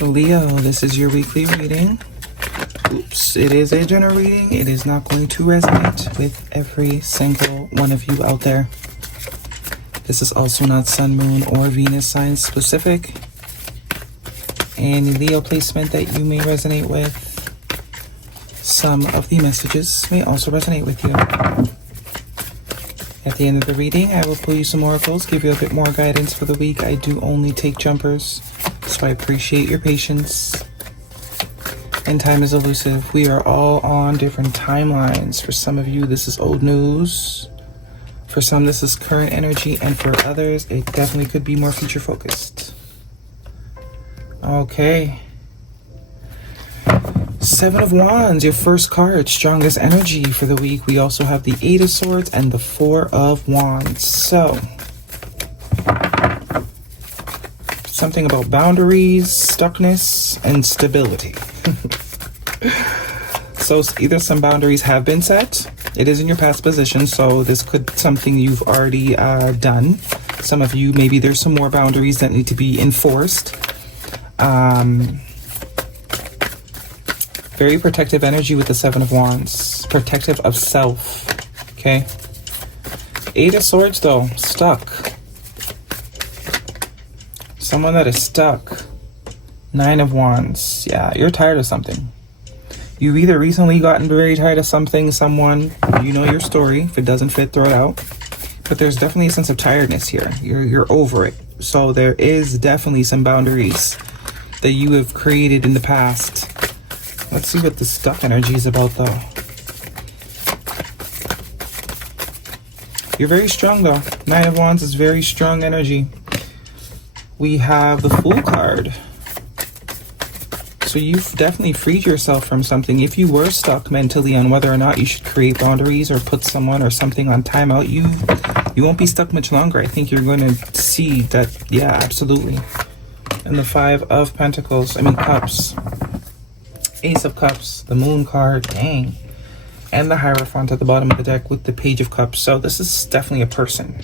Leo, this is your weekly reading. Oops, it is a general reading. It is not going to resonate with every single one of you out there. This is also not Sun, Moon, or Venus sign specific. Any Leo placement that you may resonate with, some of the messages may also resonate with you. At the end of the reading, I will pull you some oracles, give you a bit more guidance for the week. I do only take jumpers, so I appreciate your patience. And time is elusive. We are all on different timelines. For some of you, this is old news. For some, this is current energy. And for others, it definitely could be more future focused. Okay. Seven of Wands, your first card, strongest energy for the week. We also have the Eight of Swords and the Four of Wands. So, something about boundaries, stuckness, and stability. So either some boundaries have been set. It is in your past position, so this could something you've already done. Some of you, maybe there's some more boundaries that need to be enforced. Very protective energy with the Seven of Wands. Protective of self. Okay. Eight of Swords though, stuck. Someone that is stuck. Nine of Wands. Yeah, you're tired of something. You've either recently gotten very tired of something, someone, you know your story. If it doesn't fit, throw it out. But there's definitely a sense of tiredness here. You're over it. So there is definitely some boundaries that you have created in the past. Let's see what the stuck energy is about though. You're very strong though. Nine of Wands is very strong energy. We have the Fool card. So you've definitely freed yourself from something. If you were stuck mentally on whether or not you should create boundaries or put someone or something on timeout, you won't be stuck much longer. I think you're going to see that, yeah, absolutely. And the Five of Pentacles, Cups. Ace of Cups, the Moon card, dang. And the Hierophant at the bottom of the deck with the Page of Cups. So this is definitely a person.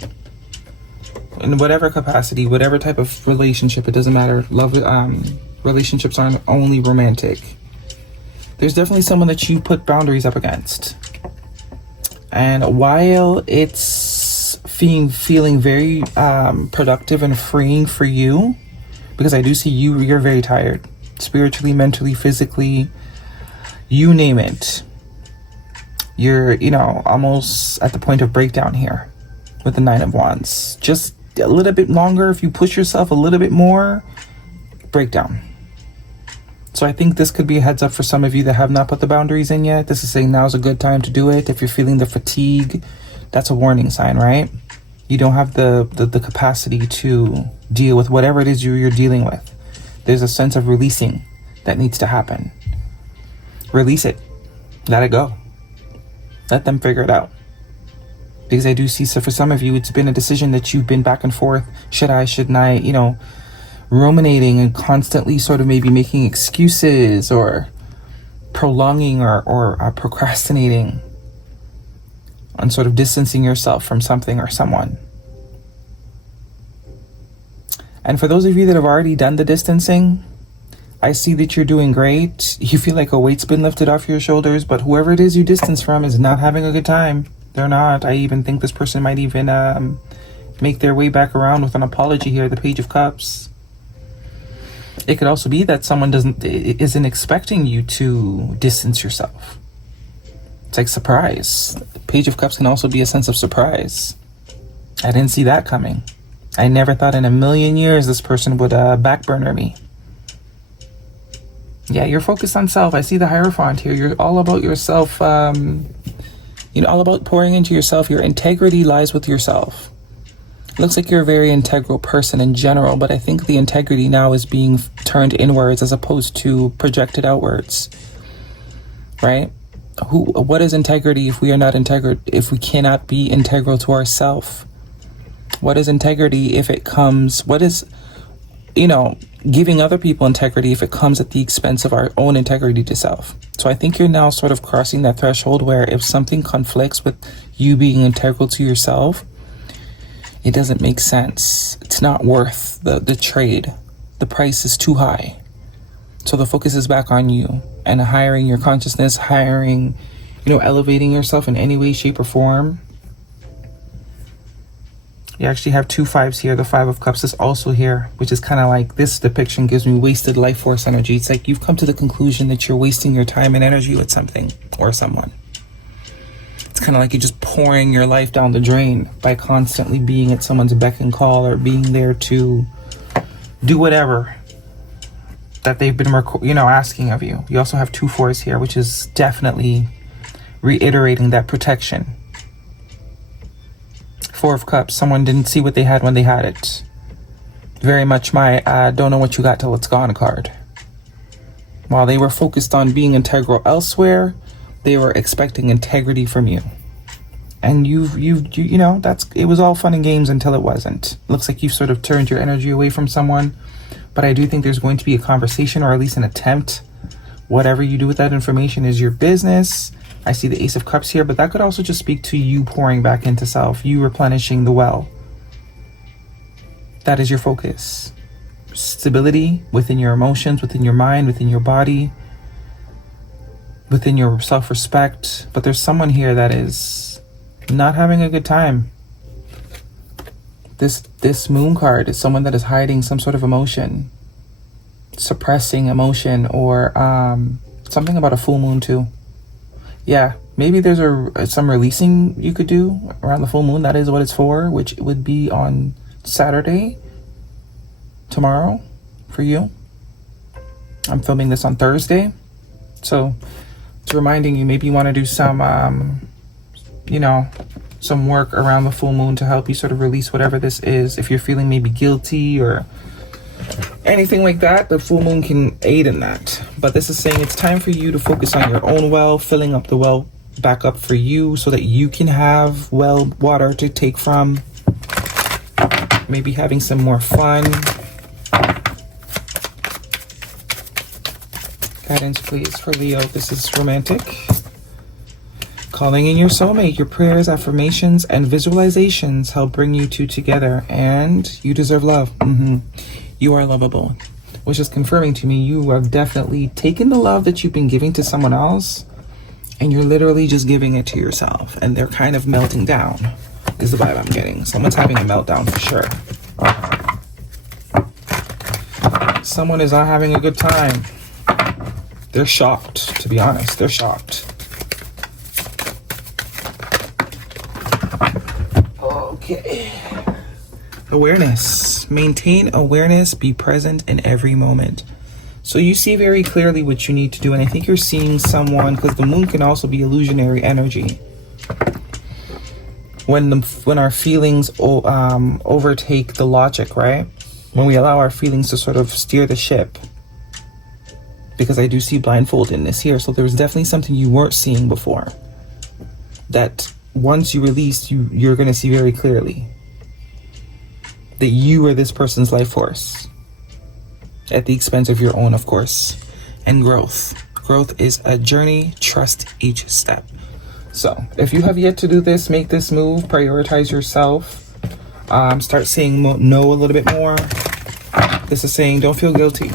In whatever capacity, whatever type of relationship, it doesn't matter. Love, relationships aren't only romantic. There's definitely someone that you put boundaries up against. And while it's feeling very productive and freeing for you, because I do see you're very tired. Spiritually, mentally, physically, you name it. You're, almost at the point of breakdown here with the Nine of Wands. Just a little bit longer, if you push yourself a little bit more, breakdown. So I think this could be a heads up for some of you that have not put the boundaries in yet. This is saying now's a good time to do it. If you're feeling the fatigue, that's a warning sign, right? You don't have the capacity to deal with whatever it is you're dealing with. There's a sense of releasing that needs to happen. Release it. Let it go. Let them figure it out. Because I do see, so for some of you, it's been a decision that you've been back and forth. Should I, shouldn't I, ruminating and constantly sort of maybe making excuses or prolonging or procrastinating on sort of distancing yourself from something or someone. And for those of you that have already done the distancing, I see that you're doing great. You feel like a weight's been lifted off your shoulders, but whoever it is you distance from is not having a good time. They're not. I even think this person might even make their way back around with an apology here, the Page of Cups. It could also be that someone isn't expecting you to distance yourself. It's like surprise. Page of Cups can also be a sense of surprise. I didn't see that coming. I never thought in a million years this person would backburner me. Yeah, you're focused on self. I see the Hierophant here. You're all about yourself. All about pouring into yourself. Your integrity lies with yourself. Looks like you're a very integral person in general, but I think the integrity now is being turned inwards as opposed to projected outwards. Right? What is integrity if we are not integral, if we cannot be integral to ourselves? What is integrity if it comes, what is, giving other people integrity if it comes at the expense of our own integrity to self? So I think you're now sort of crossing that threshold where if something conflicts with you being integral to yourself, it doesn't make sense. It's not worth the trade. The price is too high. So the focus is back on you and hiring your consciousness, hiring, elevating yourself in any way, shape, or form. You actually have 2 5s here. The 5 of Cups is also here, which is kind of like, this depiction gives me wasted life force energy. It's like you've come to the conclusion that you're wasting your time and energy with something or someone. It's kind of like you're just pouring your life down the drain by constantly being at someone's beck and call, or being there to do whatever that they've been, asking of you. You also have 2 4s here, which is definitely reiterating that protection. 4 of Cups, someone didn't see what they had when they had it. Very much my don't know what you got till it's gone card. While they were focused on being integral elsewhere, they were expecting integrity from you. And it was all fun and games until it wasn't. Looks like you've sort of turned your energy away from someone. But I do think there's going to be a conversation, or at least an attempt. Whatever you do with that information is your business. I see the Ace of Cups here, but that could also just speak to you pouring back into self, you replenishing the well. That is your focus. Stability within your emotions, within your mind, within your body, within your self-respect. But there's someone here that is not having a good time. This Moon card is someone that is hiding some sort of emotion, suppressing emotion, or something about a full moon too. Yeah, maybe there's some releasing you could do around the full moon. That is what it's for, which would be on Saturday, tomorrow, for you. I'm filming this on Thursday, so it's reminding you, maybe you want to do some, some work around the full moon to help you sort of release whatever this is. If you're feeling maybe guilty or anything like that, the full moon can aid in that. But this is saying it's time for you to focus on your own well, filling up the well back up for you so that you can have well water to take from. Maybe having some more fun. Guidance, please, for Leo. This is romantic. Calling in your soulmate. Your prayers, affirmations, and visualizations help bring you two together. And you deserve love. You are lovable. Which is confirming to me you have definitely taken the love that you've been giving to someone else, and you're literally just giving it to yourself. And they're kind of melting down, is the vibe I'm getting. Someone's having a meltdown for sure. Someone is not having a good time. They're shocked, to be honest. They're shocked. Okay. Awareness. Maintain awareness. Be present in every moment. So you see very clearly what you need to do. And I think you're seeing someone, because the moon can also be illusionary energy. When our feelings overtake the logic, right? When we allow our feelings to sort of steer the ship. Because I do see blindfold in this here. So there's definitely something you weren't seeing before. That once you release, you're going to see very clearly. That you are this person's life force. At the expense of your own, of course. And growth. Growth is a journey. Trust each step. So if you have yet to do this, make this move. Prioritize yourself. Start saying no a little bit more. This is saying don't feel guilty.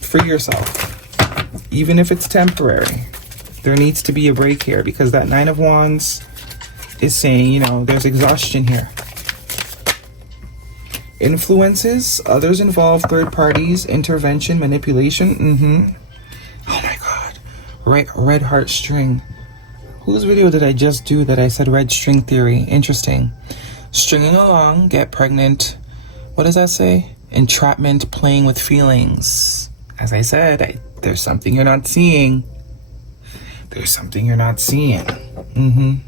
Free yourself. Even if it's temporary. There needs to be a break here, because that 9 of Wands is saying, there's exhaustion here. Influences, others involved, third parties, intervention, manipulation. Oh my God. Red heart string. Whose video did I just do that I said red string theory? Interesting. Stringing along, get pregnant. What does that say? Entrapment, playing with feelings. As I said, there's something you're not seeing. There's something you're not seeing. And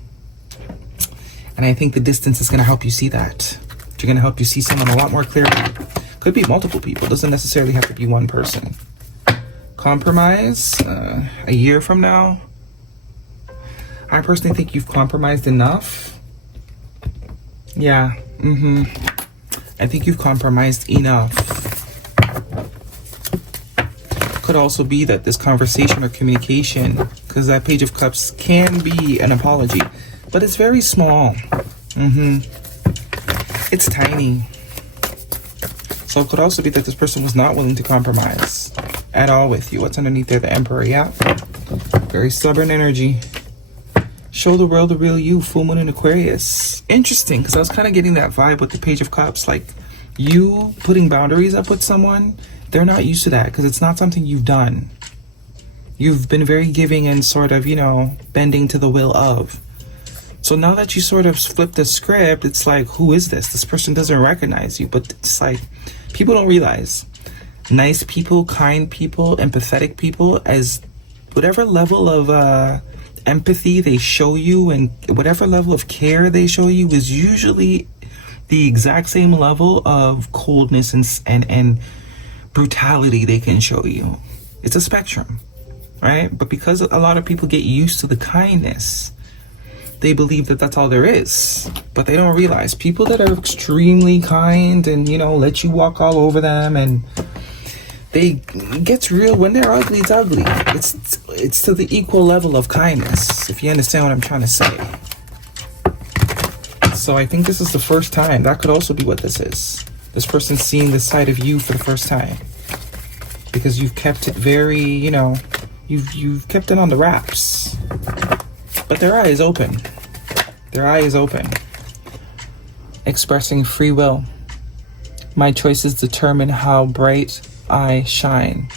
I think the distance is going to help you see that. You're going to help you see someone a lot more clearly. Could be multiple people. Doesn't necessarily have to be one person. Compromise. A year from now. I personally think you've compromised enough. Yeah. I think you've compromised enough. Could also be that this conversation or communication, because that Page of Cups can be an apology, but it's very small. It's tiny. So it could also be that this person was not willing to compromise at all with you. What's underneath there? The Emperor, yeah. Very stubborn energy. Show the world the real you, full moon in Aquarius. Interesting, because I was kind of getting that vibe with the Page of Cups. Like, you putting boundaries up with someone, they're not used to that because it's not something you've done. You've been very giving and sort of, you know, bending to the will of. So now that you sort of flip the script, it's like, who is this? This person doesn't recognize you. But it's like, people don't realize. Nice people, kind people, empathetic people, as whatever level of empathy they show you and whatever level of care they show you is usually the exact same level of coldness and brutality they can show you. It's a spectrum, right? But because a lot of people get used to the kindness, they believe that that's all there is. But they don't realize people that are extremely kind and, you know, let you walk all over them, and it gets real. When they're ugly, it's ugly. It's to the equal level of kindness, if you understand what I'm trying to say. So I think this is the first time. That could also be what this is. This person's seeing this side of you for the first time. Because you've kept it very, you know, you've kept it on the wraps. But their eye is open. Their eye is open. Expressing free will. My choices determine how bright I shine.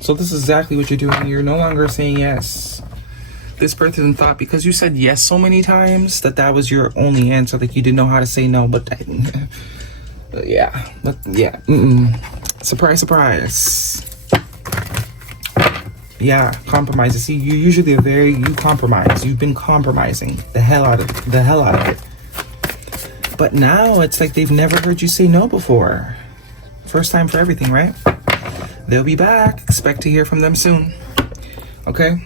So this is exactly what you're doing. You're no longer saying yes. This person thought because you said yes so many times that was your only answer. Like you didn't know how to say no. But yeah. Surprise, surprise. Yeah, compromises. See, you usually you compromise. You've been compromising the hell out of it. But now it's like they've never heard you say no before. First time for everything, right? They'll be back. Expect to hear from them soon. Okay?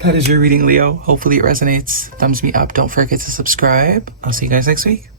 That is your reading, Leo. Hopefully it resonates. Thumbs me up. Don't forget to subscribe. I'll see you guys next week.